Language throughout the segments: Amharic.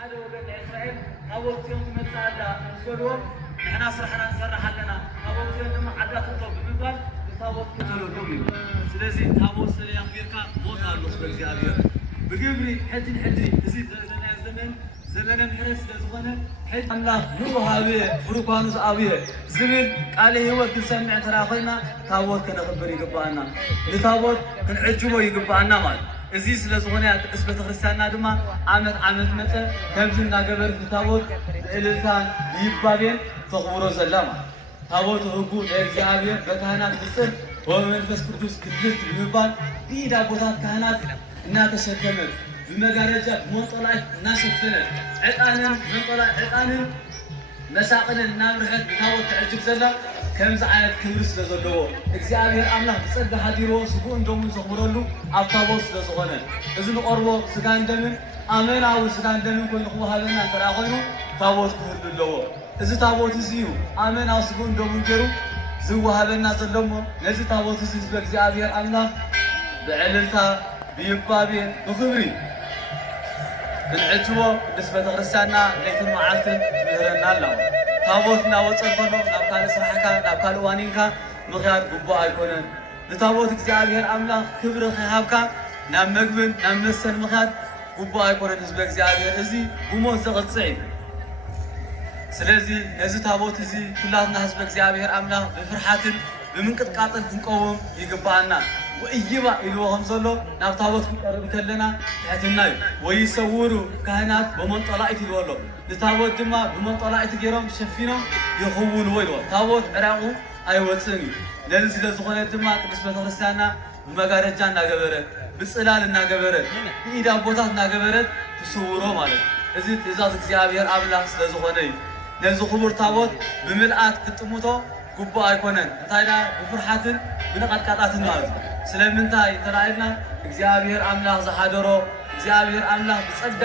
حدا وقت إسرائيل أبوك يوم تمتعدا نسولهم نحن صرحنا نسرح لنا أبوك يوم تم عدات الطب بيقال تابوت كتلو دومي سلازي تابوت سليم بيركا موت هالوس بالزيادة بقبري حدي تزيد زمن محرس لزغنا حد الله نور هاوية بروكانوس آوية زمن عليه هو كل سنة تراخينا تابوت كنا خبري قبعنا لتابوت كن عجبه يقبعنا مال إزيس لزغنا اسمه خريستنا دما عملت مثل كمزنا قبل لتابوت الإلتان يبابين تخبروا زلما تابوت هجوم إجزاء بكهنات بسر ومن فس كردوس كلت بيبان بيدا بوتات كهنات الناس شكمل بمجارجة منطلعت ناس السنة عقانن منطلع عقانن مساقن نامرحت بتاوت تعجب زلا كم زعلت كمرس لزلوا إجزاء الله بصدق هديرو سبون دوم زخمرلو أبتابوس لزغنا إذن قربو سكان دمن آمين أو سكان دمن كل قوة هذا ترى خيرو تابوت كل اللوا إذا تابوت زيو آمين أو سبون دوم جرو زو هذا الناس اللهم نزي تابوت زيز بإجزاء الله بعللتها بيبابي بخبري العجوة نسبة غرسانا ليتن معالتن مهرنا الله تابوتنا وصلنا نبكال سرحكا نبكال وانينكا مغيار قبوا ايكونن لتابوت اجزاء أملاك كبر خيابكا نام مقبن نام نسن مغيار قبوا ايكونن نسبة اجزاء ازي قمو زغط صعيب سلازي نزي تابوت ازي كلاتنا نسبة اجزاء أملاك بفرحاتن بمنقط قاطن تنقوم يقبعنا وإيبا إلوهم صلوا نبتابوت كرب كلنا تحتناي ويسوروا كهنات بمنطلعت الولو لتابوت دما بمنطلعت جيرهم شفينهم يخون ويلو تابوت عراقو أي وصني لنزل زخونة دما نسبة خريستنا بمجارجان ناقبرت بسلال ناقبرت بإيدا بوتات ناقبرت تسوروا مالك إذا تزاز اكزيابير عملاق سلزخوني نزل خبر تابوت بملآت كتموتو قبوا ايكونن انتاينا بفرحاتن بنقاطقاتن مالت سلامنتاي تراينا እግዚአብሔር አምላክ ዘሐደሮ እግዚአብሔር አምላክ በጸጋ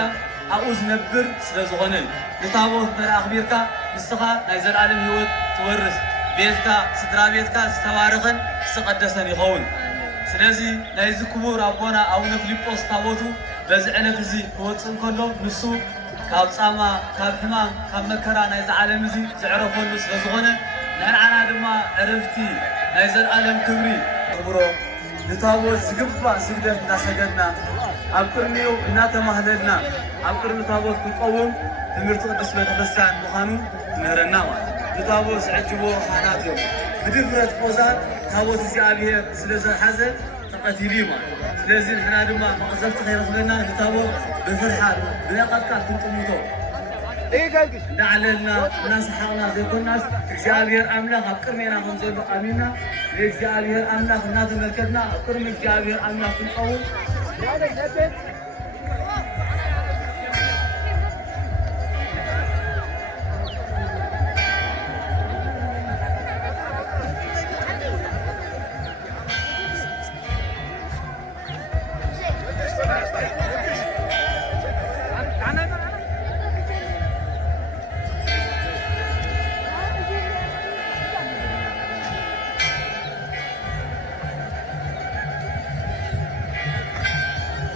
አኡዝ ነብር ስለዝኾነ ለታቦት ተራኽቢርካ ንስኻ ናይ ዘላለም ህይወት ትወርስ ቤትካ ስድራ ቤትካ ዝተባረኸን ዝተቀደሰን ይኸውን ስለዚ ናይ ዝክቡር አቦና አቡነ ፊልጶስ ታቦቱ በዚ ዕለት እዚ ክወፅእ ከሎ ንሱ ካብ ጻማ ካብ ሕማም ካብ መከራ ናይ ዘዓለም እዚ ዝዕረፈሉ ስለዝኾነ ንዓና ድማ ዕረፍቲ ናይ ዘላለም ክብሪ ክብሮ لتابوت زقبا سجدت ناسجدنا أبكرنيو ناتمهلنا أبكرني تابوت كقوم تمرت قدس بتبسان بخانو نهرنا لتابوت عجبو حناتو بدفرة قوزات تابوت زعبيه سلزة حزن تقتيلي ما سلزين حنا دما مقصفت خير خلنا لتابوت بفرحة بنقطع كنتموتو نعلنا ناس حقنا زي كل ناس እግዚአብሔር አምላክ አቅርሜና ከምዘሉ አሚና ለእግዚአብሔር አምላክ እናተመልከትና አቅርሜ እግዚአብሔር አምላክ እንቀውም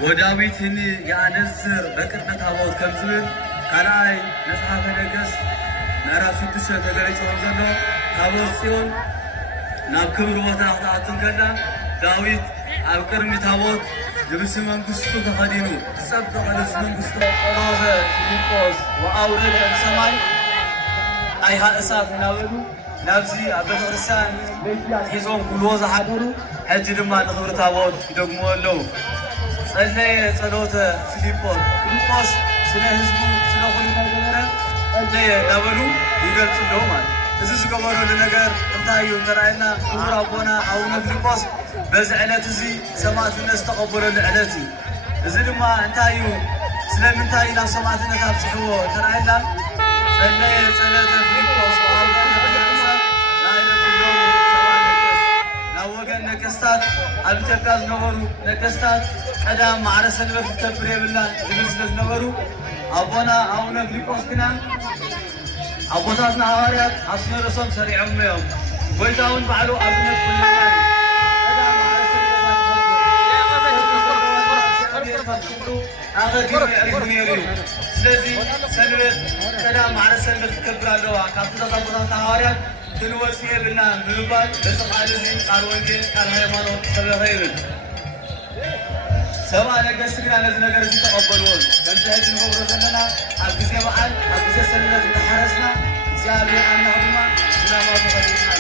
وداويت هني يعنزر بكرنا تابوت كمزبل كراي نصحف نقص نرى سدسة تقريش ومزلو تابوت سيون ناب كبر وطاقتاتن كلا داويت أبكرمي تابوت جبس منقصتو تخدينو سبت قدس منقصتو قرابة فيليبوس وآورد السماي أي هالأساف ناولو نفسي أبدا رسان حيزون كلوز حدورو حجي لما نخبر تابوت يدقمو اللو صلي صلوة فيليبوس سنة هزبو سنة خلو نجمرة صلي نابلو يقل صلو مان إذا سكبرو لنجر انتايو ترعينا كبر أبونا أونا فيليبوس بز علاتي سمعت الناس تقبلوا لعلاتي إذا لما انتايو سلام انتايو لا سمعت الناس تبصحوه ترعينا صلي صلوة فيليبوس وأونا نكستات البتكاز نورو نكستات قدام معرس الوقت تبري بالله جلس نورو أبونا أونا فيليبوس كنا أبوتاتنا هواريات أصنع رسم سريع أميهم ويتاون بعلو أبنات كل كفلو أخذوا يعرفون يريو سلزي سنبت كلام على سنبت كبر الله كابتن صبرا تهاريا تنوسيه بنا ملوبات بس خالصين قالوا إنك قال هاي مانو سبعين سواء نجسنا لازم نجرس تقبلون كنت هذه المفروض لنا عبزي بعد عبزي سنة تحرسنا زابي عنا هما لا ما تقدرنا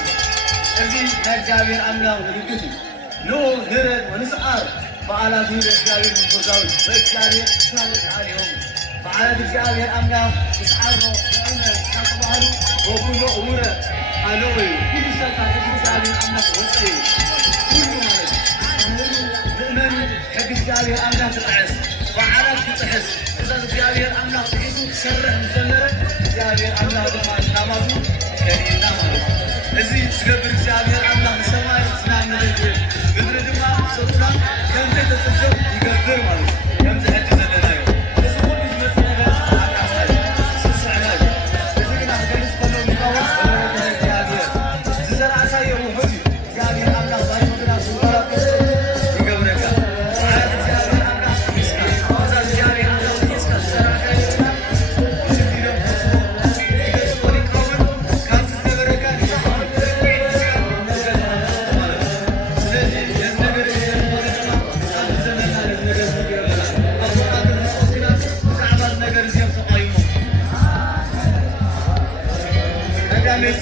إذن نجابي عنا ولكتي لو نرد ونسعر فعلى ذي الجابي المفروض وإجابي سالك عليهم فعلى ذي الجابي عنا نسعره لأنه كتبهلو وكله أموره ألوي كل سنة تجابي عنا وصي كل مرة حق الجابي عنا تقعس وعلى تحس إذا الجابي عنا تحسو تسرع مزمرة الجابي عنا دماء نامازو كريم نامازو إذن تقبل الجابي عنا نسماء سنان نريد بدر دماء سلطان كم تتسجل يقدر مالو كم تحجز لنا يوم تسوق بجمس نغير عكاوالي سسعناج إذن كنا هجلس كله مقاوص ولا ردها الجابي ززر عسا يوم حدي الجابي عنا ضايم بنا سلطان يقبرك وعلى الجابي عنا تحسكا وإذا الجابي عنا تحسكا ززر عكا يوم وزديرم تسوق ولي قول كان تستبرك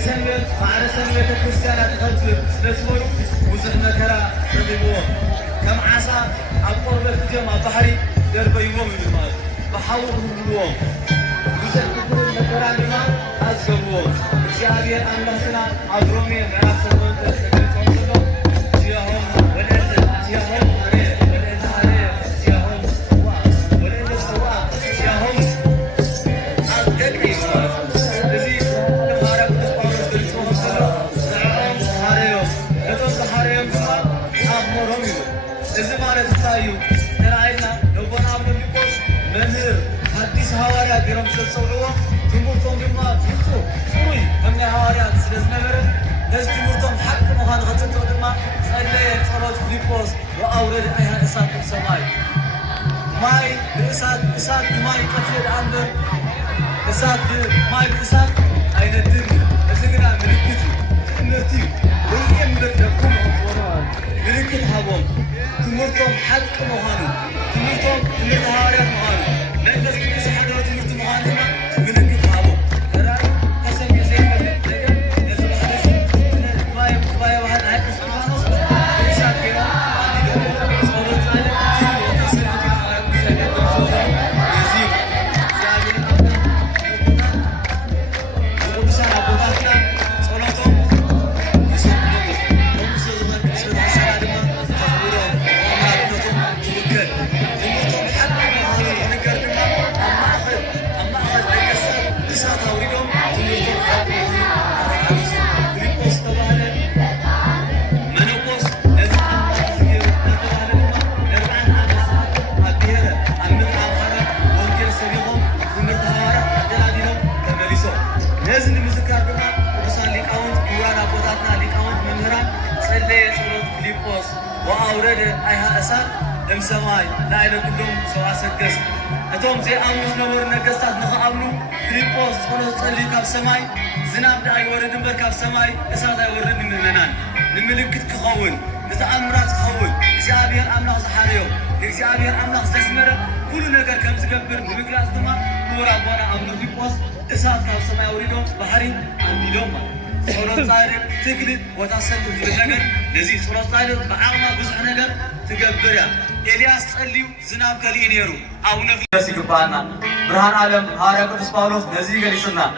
سنة مع سنة كريستيانات تخفف سلسلوا وزح مكرا تضيبوهم كم عصا عبقوا بالتجمع بحري يربيوهم من المال بحاولوا بلوهم وزح كفر مكرا لما أسقبوهم جابير أن لحسنا عبرومي معاف سنوان تخفف جياهم والإنت جياهم عليه والإنت عليه جياهم سواء والإنت سواء جياهم أدقي الذي نهارك تسبحون تلتهم سلام نعم حاريهم نتوسط حاريهم كما أخبرهم إذا ما رتايو تراينا نبنا عبد القوس منهر حديث هواريات يرم تسوعوا تمرتهم بما بيتو سوي هم هواريات سلسنا مرد ناس تمرتهم حق مهان غتنتو دما صلي صلاة فيليبوس وأورد أيها إسات السماء ماي بإسات ماي كفر الأمر إسات ماي بإسات أين الدنيا أزغنا ملكتي إنتي وين ملكتكم ملكت هابون تمرتم حق مهانو تمرتم تمرت هاريات مهانو لا تزكي سحرات تمرت مهانو ملكت هابون ترى قسم يزيد ملك نزل حدث باي واحد هاي سبحان الله إسات كيما عندي دولة صورة على كل وتصير على كل يزيد زابين وبسان أبواتنا صلاتهم يسوعون ومسلمون سيد حسن عدما تخبرهم ومعرفتهم توكل تمرتهم حق مهانو ونكرتنا أما أخذ لكسر لسات أوريدهم تمرتهم حق مهانو فيليبوس تبعنا منوبوس لازم تغير نتبعنا لما نربعان على ساعات الدهرة عمل عمخنا وانكر سبيهم ومرتهارة جلادينهم كماليسو لازم نمسكار بنا وصال ليكاونت كيوانا بوتاتنا ليكاونت ممهران صلي صلوت فيليبوس وأورد أيها أسان سماي لا إله كلهم سواء سكس أتوم زي أمس نور نجستات نخابنو فيليبوس صلوت صلي كاب سماي زناب دا يورد نبر كاب سماي أسات يورد من منان نملكت كخون نتأمرات كخون إجابير أملاخ زحاريو إجابير أملاخ زسمرة كل نجار كم زكبر بمقلاس دما نور أبوانا أملو فيليبوس إسات كاب سماي وريدهم بحري عندي دوما صلوت صارق تقلد وتصل في النجار لذي صلوت صارق بعقنا بزح نجار تقبر يا إلياس تقليو زناب كلي نيرو أو نفي نسي قبانا برهان عالم هارا قدس باولوس نزي قليسنا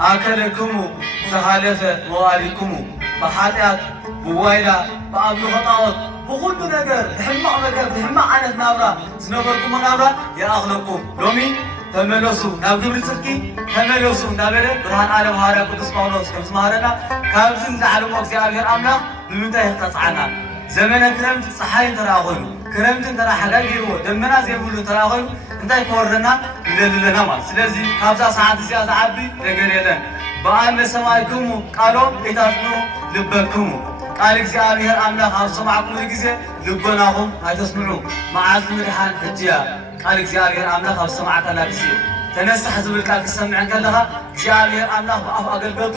أكلكم سهالة مواليكم بحاتيات بوايلا بأبلو خطاوت بخلو نجار تحمع نجار تحمع عنت نابرا سنوبركم نابرا يا أغلقكم لومي تملوسو نابدو بلسكي تملوسو نابرا برهان عالم هارا قدس باولوس كم سمارنا كابزن زعلو مقزي أبير أمنا بمنتا يختصعنا زمن كرمت صحاين تراغل كرمت ترى حاجة يروى دمنا زي بقولوا تراغل انت يكورنا لنا ما سلزي خمسة ساعات زيادة عبي تقريبا بقى مسمعكم قالوا يتاسنوا لبكم قال እግዚአብሔር አምላክ ኣብ ሰማዕኩም ግዜ ልቦናኹም ኣይተስምዑ መዓልቲ ምድሓን ሕጅያ ቃል እግዚአብሔር አምላክ ኣብ ሰማዕከላ ግዜ ተነሳሕ ዝብል ቃል ክሰምዐን ከለኻ እግዚአብሔር አምላክ ብኣፍ ኣገልገልቱ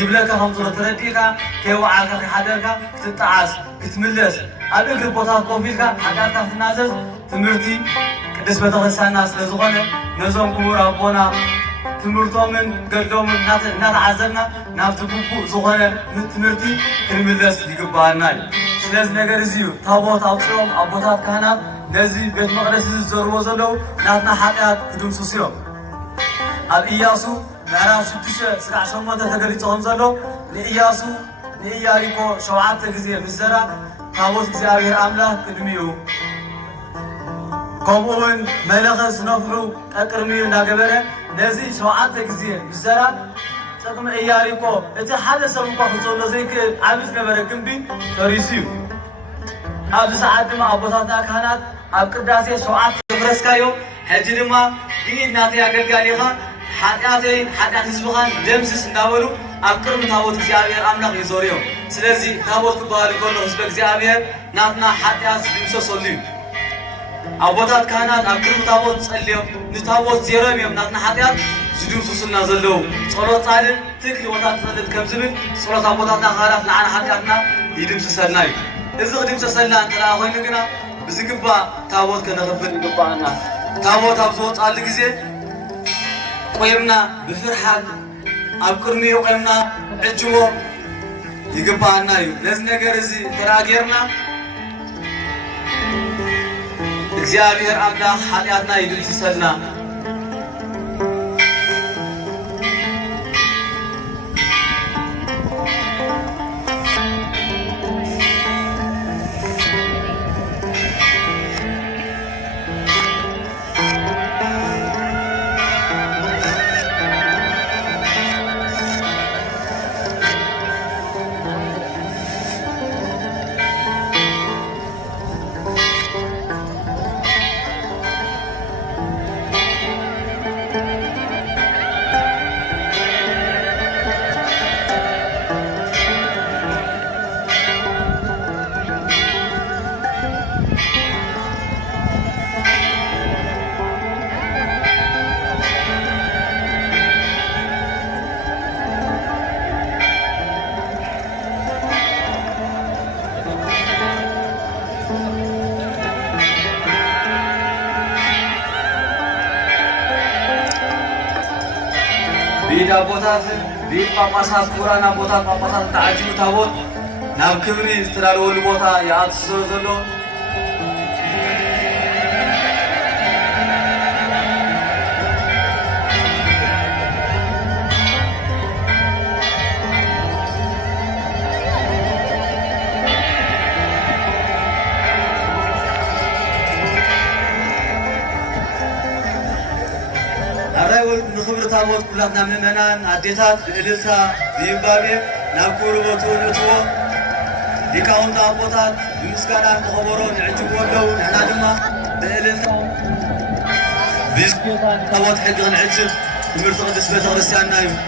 ይብለካ ከምዝሎ ተረዲእካ ከይወዓልካ ከይሓደርካ ክትጠዓስ ክትምለስ ኣብ እግሪ ቦታት ኮፍ ኢልካ ሓዳርካ ክትናዘዝ ትምህርቲ ቅዱስ ቤተክርስትያንና ስለዝኾነ ነዞም ክቡር ኣቦና ትምህርቶምን ገድሎምን እናተዓዘብና ናብቲ ግቡእ ዝኾነ ትምህርቲ ክንምለስ ይግባአና እዩ። ስለዚ ነገር እዚ እዩ ታቦት ኣውፅኦም ኣቦታት ካህናት ነዚ ቤተ መቅደስ ዝዘርዎ ዘለው ናትና ሓጢኣት ክድምስሱ እዮም። ኣብ ኢያሱ ምዕራፍ 6:8 ተገሊፆም ዘሎ ንኢያሱ ንኢያሪኮ 7 ግዜ ምስ ዘራ ታቦት እግዚአብሔር ኣምላክ ቅድሚኡ ከምኡውን መለኸት ዝነፍሑ ቀቅድሚኡ እናገበረ ነዚ 7 ግዜ ምስ ዘራ ጥቅሚ ኢያሪኮ እቲ ሓደ ሰብ እኳ ክዘሎ ዘይክእል ዓብይ ዝነበረ ግንቢ ፈሪሱ እዩ። ኣብዚ ሰዓት ድማ ኣቦታትና ካህናት ኣብ ቅዳሴ 7 ፍረስካዮ ሕጂ ድማ ኢድ ናተይ ኣገልጋሊ ኢኻ ሓጢኣተይን ሓጢኣት ህዝብኻን ደምስስ እንዳበሉ ኣብ ቅድሚ ታቦት እግዚአብሔር ኣምላክ ይዞሩ እዮም። ስለዚ ታቦት ክበሃል ከሎ ህዝቢ እግዚአብሔር ናትና ሓጢኣት ዝድምሰሰሉ እዩ። ኣቦታት ካህናት ኣብ ቅድሚ ታቦት ጸልዮም ንታቦት ዜሮም እዮም ናትና ሓጢኣት ዝድምስሱልና ዘለው ጸሎት ጻድቅ ትክሊ ወታት ጸልጥ ከም ዝብል ጸሎት ኣቦታትና ካህናት ንዓና ሓጢኣትና ይድምስሰልና እዩ። እዚ ክድምሰሰልና እንተደኣ ኮይኑ ግና ብዝግባእ ታቦት ከነኽብር ይግባአና። ታቦት ኣብ ዝወፃሉ ግዜ ቆይምና ብፍርሓት ኣብ ቅድሚኡ ቆይምና ዕጅቦ ይግባአና እዩ። ነዚ ነገር እዚ እንተደኣ ጌርና እግዚአብሔር አምላክ ኃጢአትና ይድምስሰልና። بيد أبوታት بيد ጳጳሳት ክቡራን ኣቦታት ጳጳሳት ተዓጂቡ ታቦት ናብ ክብሪ ዝተዳለወሉ ቦታ ይኣትሶ ዘሎ نخبر تابوت كلنا من منان عديتات بإلتا بيبابي ناكور بطول أتوا يكون تابوتات بمسكنا نخبرون نعجبون لو نحنا دما بإلتا بيسكوتان تابوت حقا نعجب ومرتقد اسمه غرسيان نايم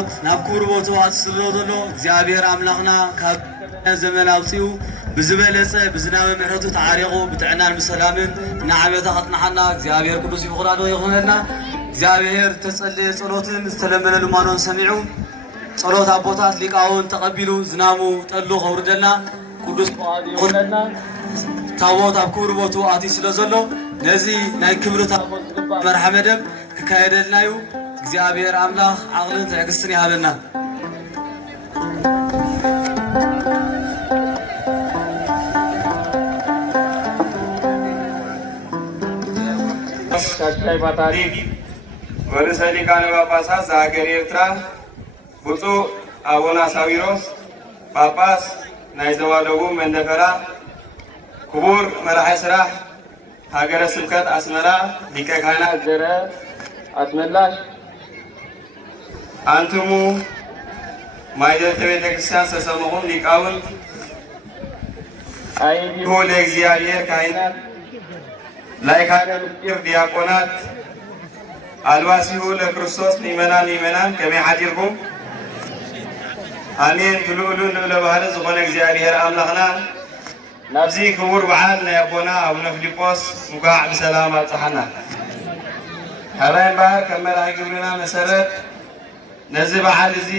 ታቦት ናብ ክቡር ቦትኡ ኣትስሎ ዘሎ እግዚኣብሔር ኣምላኽና ካብ ዘመን ኣውፅኡ ብዝበለፀ ብዝናበ ምሕረቱ ተዓሪቑ ብጥዕናን ብሰላምን ንዓበታ ኸጥናሓና እግዚኣብሔር ቅዱስ ይፍቕራዶ ይኹነና። እግዚኣብሔር ተጸለየ ጸሎትን ዝተለመነ ልማኖን ሰሚዑ ጸሎት ኣቦታት ሊቃውን ተቐቢሉ ዝናሙ ጠሉ ኸውርደልና ቅዱስ ፍቓዱ ይኹነና። ታቦት ኣብ ክቡር ቦትኡ ኣትዩ ስለ ዘሎ ነዚ ናይ ክብሪ ታቦት ዝግባእ መርሓ መደብ ክካየደልና እዩ። እግዚአብሔር አምላክ ዓቕልን ትዕግስትን ይሃበና። ሻሻይ ባታሪክ ርዕሰ ሊቃነ ጳጳሳት ዘሀገረ ኤርትራ ብፁዕ አቡነ ሳዊሮስ ጳጳስ ናይ ዞባ ደቡብ መንደፈራ፣ ክቡር መራሒ ስራሕ ሀገረ ስብከት አስመራ ሊቀ ካህናት ዘርአ አስመላሽ፣ አንትሙ ማይደተ ቤተ ክርስቲያን ዝተሰምኹም ሊቃውንት፣ አይዲሁ ለእግዚአብሔር ካህናት፣ ላይካነ ምስጢር ዲያቆናት፣ አልባሲሁ ለክርስቶስ ምእመናን ከመይ ሓዲርኩም? አሜን። ትልኡሉን ልዕለ ባህሪ ዝኾነ እግዚአብሔር አምላኽና ናብዚ ክቡር በዓል ናይ ኣቦና አቡነ ፊልጶስ ሙጋዕ ብሰላም ኣፅሓና። ካባይ እምበር ከም መርሃ ግብርና መሰረት ነዚ በዓል እዚ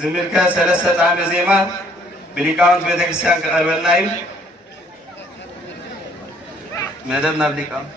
ዝምልከት 3 ጣዕመ ዜማ ብሊቃውንት ቤተክርስቲያን ክቐርበልና እዩ። መደብ ናብ ሊቃውንት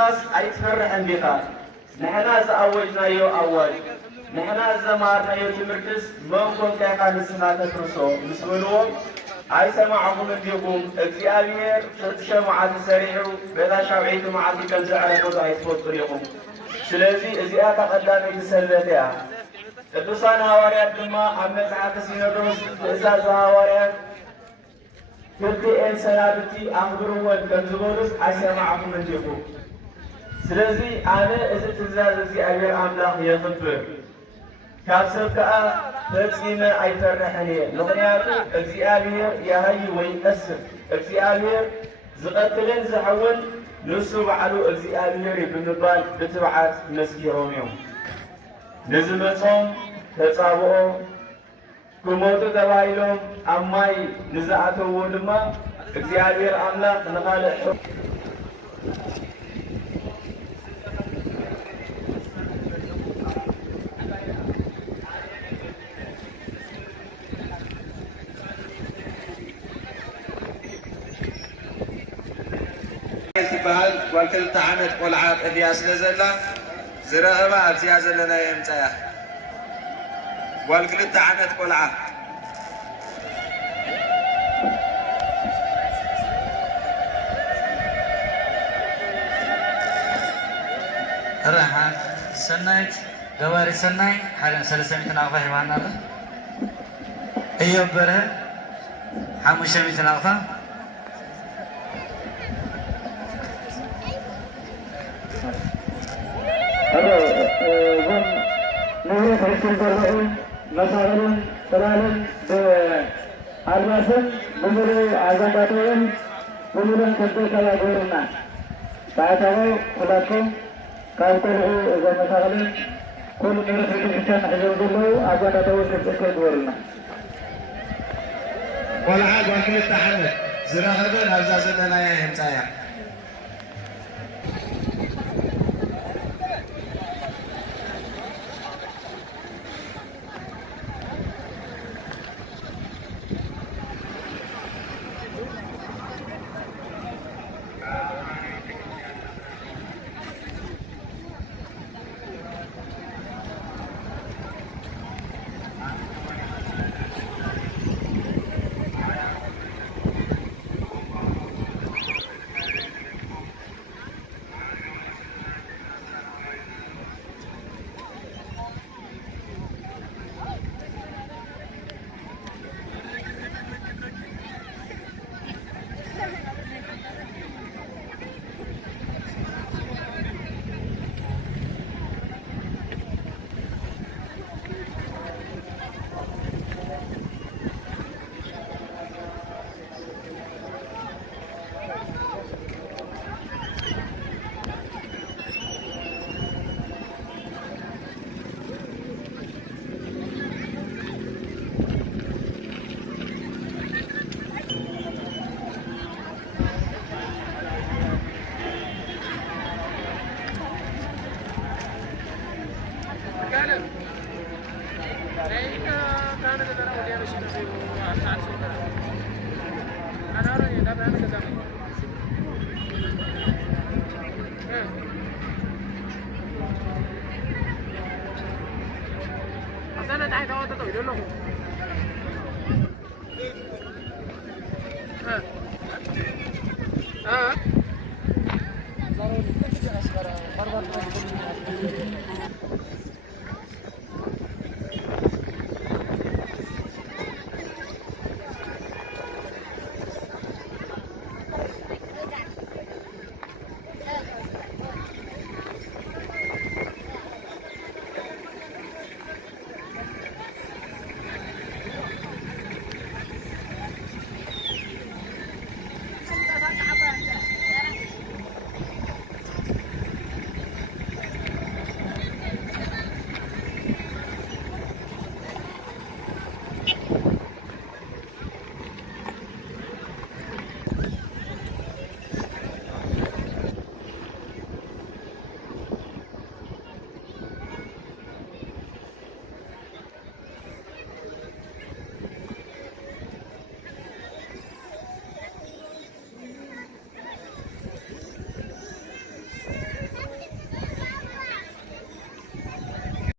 ንስኻስ ኣይትፈርሕን ዲኻ? ንሕና ዝኣወጅናዮ ኣዋጅ ንሕና ዘማሃርናዮ ትምህርትስ መንጎን ካይኻ ንስኻ ተፍርሶ ምስ በልዎም ኣይሰማዕኹምን ዲኹም? እግዚኣብሔር 6 መዓልቲ ሰሪሑ በታ 7ይቲ መዓልቲ ከም ዘዕረፈቱ ኣይትፈልጡ ዲኹም? ስለዚ እዚኣ ተቐዳመይቲ ሰንበት እያ። ቅዱሳን ሃዋርያት ድማ ኣብ መጽሓፈ ሲኖዶስ ትእዛዝ ሃዋርያት ክልቲኤን ሰናብቲ ኣኽብርዎን ከም ዝበሉስ ኣይሰማዕኹምን ዲኹም? ስለዚ ኣነ እዚ ትእዛዝ እግዚኣብሔር ኣምላኽ የኽብር ካብ ሰብ ከዓ ፈጺመ ኣይፈርሕን እየ። ምኽንያቱ እግዚኣብሔር ያህይ ወይ ቀስር እግዚኣብሔር ዝቐትልን ዝሐውን ንሱ ባዕሉ እግዚኣብሔር ብምባል ብትብዓት መስኪሮም እዮም። ንዝመጾም ተጻብኦ ክሞቱ ተባሂሎም ኣብ ማይ ንዝኣተውዎ ድማ እግዚኣብሔር ኣምላኽ ንኻልእ ትበሃል ጓል 2 ዓመት ቆልዓ ቀድያ ስለ ዘላ ዝረኸባ ኣብዚኣ ዘለና የምፀያ ጓል 2 ዓመት ቆልዓ ራሓ ሰናይት ገባሪ ሰናይ ሓደን 300 ኣቕፋ ሂባና ኣላ እዮ በርሀ 500 ኣቕፋ እዞም ንብረት ሕክም ዘርኡ መሳቕልን ጽላልን ብኣልባስን ብምሉእ ኣዘንጋጠውን ብምሉን ክልተ ተባገሩና ባዕታዊ ኩላትኩም ካብ ቆልዑ እዞም መሳቕልን ኩሉ ንብረት ቤተክርስትያን ሒዞም ዘለዉ ኣዘንጋጠውን ክልተ ግበሩልና ቆልዓ ጓል 2 ዓመት ዝረኸበን ኣብዛ ዘለናያ የምፃያ Sana tayo tawa to,